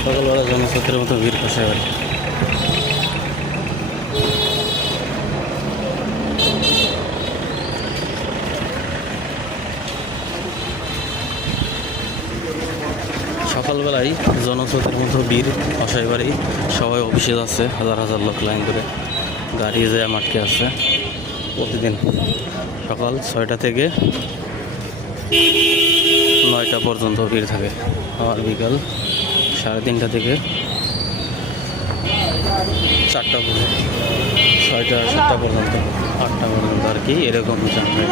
সকালবেলা জনস্রোতের মতো ভিড় কষায় বাড়ি। সকালবেলায় জনস্রোতের মতো ভিড় কষাই বাড়ি। সবাই অফিসে যাচ্ছে, হাজার হাজার লোক লাইন ধরে গাড়ি যায় আটকে আছে। প্রতিদিন সকাল 6টা থেকে 9টা পর্যন্ত ভিড় থাকে, আর বিকাল 3:30 থেকে 4টা পর্যন্ত, 6টা 7টা পর্যন্ত, 8টা পর্যন্ত আর কি, এরকম জ্যাম হয়।